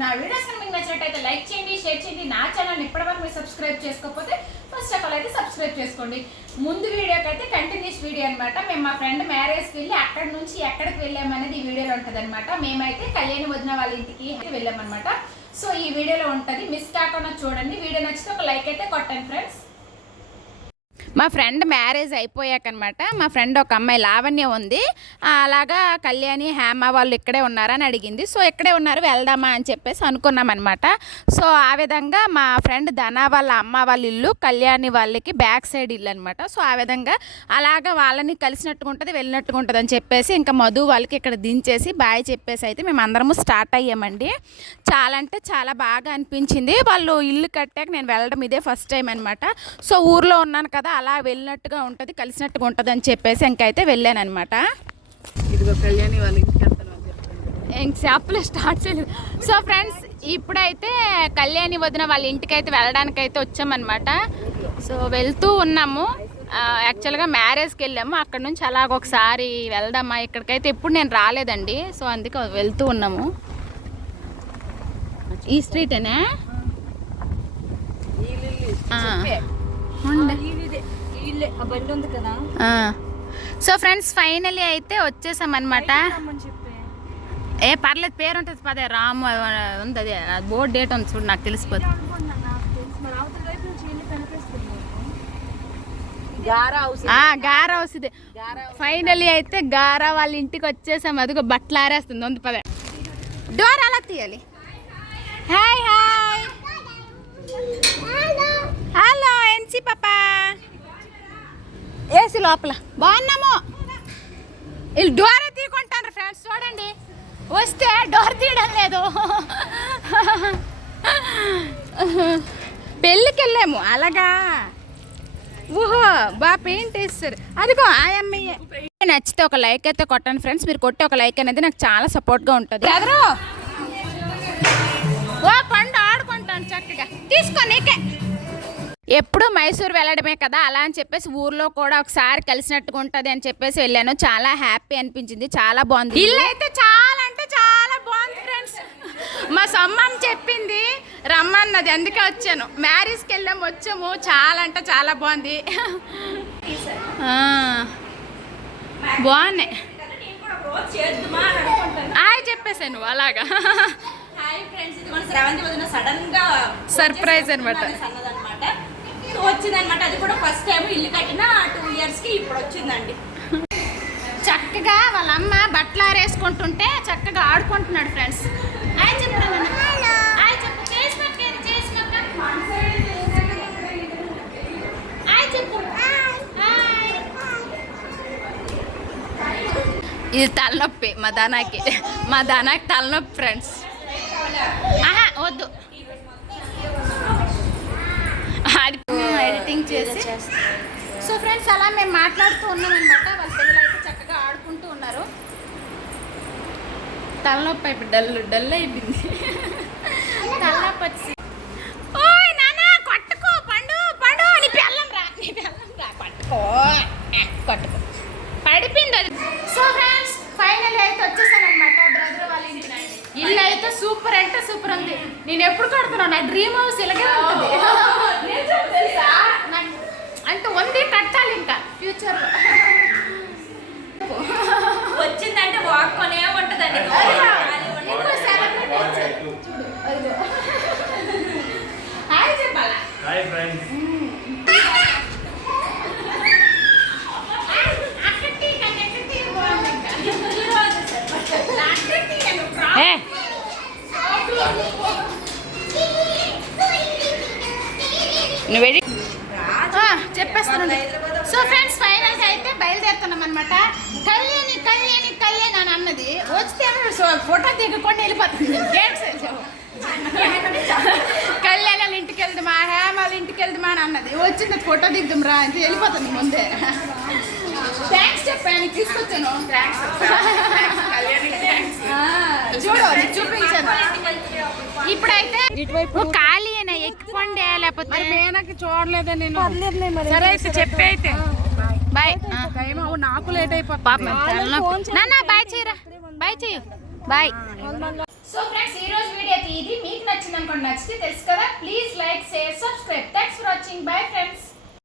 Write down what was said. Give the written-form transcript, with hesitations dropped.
నా వీడియోస్ మీకు నచ్చినట్లయితే లైక్ చేయండి, షేర్ చేయండి. నా ఛానల్ ఇప్పటివరకు మీరు సబ్స్క్రైబ్ చేసుకోకపోతే ఫస్ట్ ఆఫ్ ఆల్ అయితే సబ్స్క్రైబ్ చేసుకోండి. ముందు వీడియోకి అయితే కంటిన్యూస్ వీడియో అనమాట. మేము మా ఫ్రెండ్ మ్యారేజ్కి వెళ్ళి అక్కడి నుంచి ఎక్కడికి వెళ్ళామనేది ఈ వీడియోలో ఉంటుంది అనమాట. మేమైతే కళ్యాణి వదిన వాళ్ళ ఇంటికి వెళ్ళామన్నమాట. సో ఈ వీడియోలో ఉంటుంది, మిస్ కాకుండా చూడండి. వీడియో నచ్చితే ఒక లైక్ అయితే కొట్టండి ఫ్రెండ్స్. మా ఫ్రెండ్ మ్యారేజ్ అయిపోయాకనమాట, మా ఫ్రెండ్ ఒక అమ్మాయి లావణ్య ఉంది, అలాగా కళ్యాణి హేమ వాళ్ళు ఇక్కడే ఉన్నారని అడిగింది. సో ఇక్కడే ఉన్నారు, వెళ్దామా అని చెప్పేసి అనుకున్నాం అనమాట. సో ఆ విధంగా మా ఫ్రెండ్ ధన వాళ్ళ అమ్మ వాళ్ళ ఇల్లు కళ్యాణి వాళ్ళకి బ్యాక్ సైడ్ ఇల్లు అనమాట. సో ఆ విధంగా అలాగా వాళ్ళని కలిసినట్టుగా ఉంటుంది, వెళ్ళినట్టుగా ఉంటుంది అని చెప్పేసి ఇంకా మధు వాళ్ళకి ఇక్కడ దించేసి బాయ్ చెప్పేసి అయితే మేము అందరము స్టార్ట్ అయ్యామండి. చాలా అంటే చాలా బాగా అనిపించింది. వాళ్ళు ఇల్లు కట్టాక నేను వెళ్ళడం ఇదే ఫస్ట్ టైం అనమాట. సో ఊర్లో ఉన్నాను కదా, అలా వెళ్ళినట్టుగా ఉంటుంది, కలిసినట్టుగా ఉంటుంది అని చెప్పేసి ఇంకైతే వెళ్ళాను అనమాట. ఇదిగో కళ్యాణి వాళ్ళ ఇంటికి ఇంక షాప్లో స్టార్ట్ చేయలేదు. సో ఫ్రెండ్స్ ఇప్పుడైతే కళ్యాణి వదిన వాళ్ళ ఇంటికి అయితే వెళ్ళడానికైతే వచ్చామన్నమాట. సో వెళ్తూ ఉన్నాము. యాక్చువల్గా మ్యారేజ్కి వెళ్ళాము, అక్కడ నుంచి అలాగ ఒకసారి వెళ్దామా, ఇక్కడికైతే ఎప్పుడు నేను రాలేదండి. సో అందుకే వెళ్తూ ఉన్నాము. ఈ స్ట్రీటేనా? సో ఫ్రెండ్స్ ఫైనలీ అయితే వచ్చేసామన్నమాట. ఏ పర్లేదు, పేరు ఉంటుంది పదే, రాము ఉంది, అదే బోర్డు డేట్ ఉంది చూడు, నాకు తెలిసిపోతుంది. గారా హౌస్ ఇది. ఫైనలీ అయితే గారా వాళ్ళ ఇంటికి వచ్చేసాము. అదిగో బట్టలు ఆరేస్తుంది, ఉంది పదే. డోర్ అలా తీయాలి. హాయ్ హాయ్, హలో ఎన్సీ పాపా. ఏసీ లోపల బాగున్నాము. వీళ్ళు డోర్ తీయకుంటారు ఫ్రెండ్స్, చూడండి. వస్తే డోర్ తీయడం లేదు. పెళ్ళికి వెళ్ళాము అలాగా. ఓహో బాగా పెయింట్ వేస్తారు. అదిగో ఆయమ్మయ్య. నచ్చితే ఒక లైక్ అయితే కొట్టండి ఫ్రెండ్స్. మీరు కొట్టే ఒక లైక్ అనేది నాకు చాలా సపోర్ట్గా ఉంటుంది. ఎవరు ఓ పండు ఆడుకుంటాను చక్కగా, తీసుకో నీకే. ఎప్పుడు మైసూర్ వెళ్ళడమే కదా, అలా అని చెప్పేసి ఊర్లో కూడా ఒకసారి కలిసినట్టుగా ఉంటుంది అని చెప్పేసి వెళ్ళాను. చాలా హ్యాపీ అనిపించింది, చాలా బాగుంది. ఇల్లు అయితే చాలా అంటే చాలా బాగుంది ఫ్రెండ్స్. మా సమ్మమ్మ చెప్పింది రమ్మన్నది, అందుకే వచ్చాను. మ్యారేజ్కి వెళ్ళాము, వచ్చాము. చాలా అంటే చాలా బాగుంది, బాగున్నాయి. చెప్పేసాను అలాగా. సర్ప్రైజ్ అనమాట వచ్చిందనమాట. అది కూడా ఫస్ట్ టైం ఇల్లు కట్టిన 2 ఇయర్స్కి ఇప్పుడు వచ్చిందండి. చక్కగా వాళ్ళ అమ్మ బట్టలు ఆరేసుకుంటుంటే చక్కగా ఆడుకుంటున్నాడు ఫ్రెండ్స్. ఇది తలనొప్పి మా దానాకి తలనొప్పి ఫ్రెండ్స్. వద్దు, ఎడిటింగ్ చేసి. సో ఫ్రెండ్స్ అలా మేము మాట్లాడుతూ ఉన్నాం అనమాట. వాళ్ళ పిల్లలు అయితే చక్కగా ఆడుకుంటూ ఉన్నారు. తలనొప్పి అయిపోయి డల్ అయిపోయింది. తలనొప్పి వచ్చి ఓయ్ నాన్న కొట్టుకో, పండు నీ పిల్లం రా పట్టుకో పడిపోయింది అది. సో ఫ్రెండ్స్ ఫైనల్ అయితే వచ్చేసాను అనమాట బ్రదర్ వాళ్ళ ఇంటికి. ఇల్లు అయితే సూపర్ అంటే సూపర్ ఉంది. నేను ఎప్పుడు కడుతున్నాను, నా డ్రీమ్ హౌస్ ఇలాగే ఉంటుంది. అంటే ఉంది, కట్టాలి ఇంకా ఫ్యూచర్లో. వచ్చిందంటే వాక్కొనే ఉంటుందండి. హాయ్ చెప్పాలా? చెప్పేస్తాను. సో ఫ్రెండ్స్ ఫైనల్గా అయితే బయలుదేరుతున్నాం అనమాట. కళ్యాణి అని అన్నది వస్తే ఫోటో దిగకుండా వెళ్ళిపోతుంది. కళ్యాణి వాళ్ళ ఇంటికి వెళ్దామా, హేమ వాళ్ళ ఇంటికి వెళ్దామా అని అన్నది. వచ్చింది ఫోటో దిగుదాం రా అంటే వెళ్ళిపోతుంది ముందే. థ్యాంక్స్ చెప్పాను, తీసుకొచ్చాను. చూడు చూపించాను. ఇప్పుడైతే ఖాళీ అయినా ఎక్కిపోండి, లేకపోతే చూడలేదే నేను. సరే అయితే చెప్పే అయితే బాయ్. నాకు లేట్ అయిపోతుంది. బాయ్ చేయరా, బాయ్ చేయు, బాయ్. సో ఫ్రెండ్స్ ఈ రోజు వీడియో ఇది నచ్చింది అనుకోండి. నచ్చితే తెలుసు కదా, ప్లీజ్ లైక్ షేర్ సబ్స్క్రైబ్.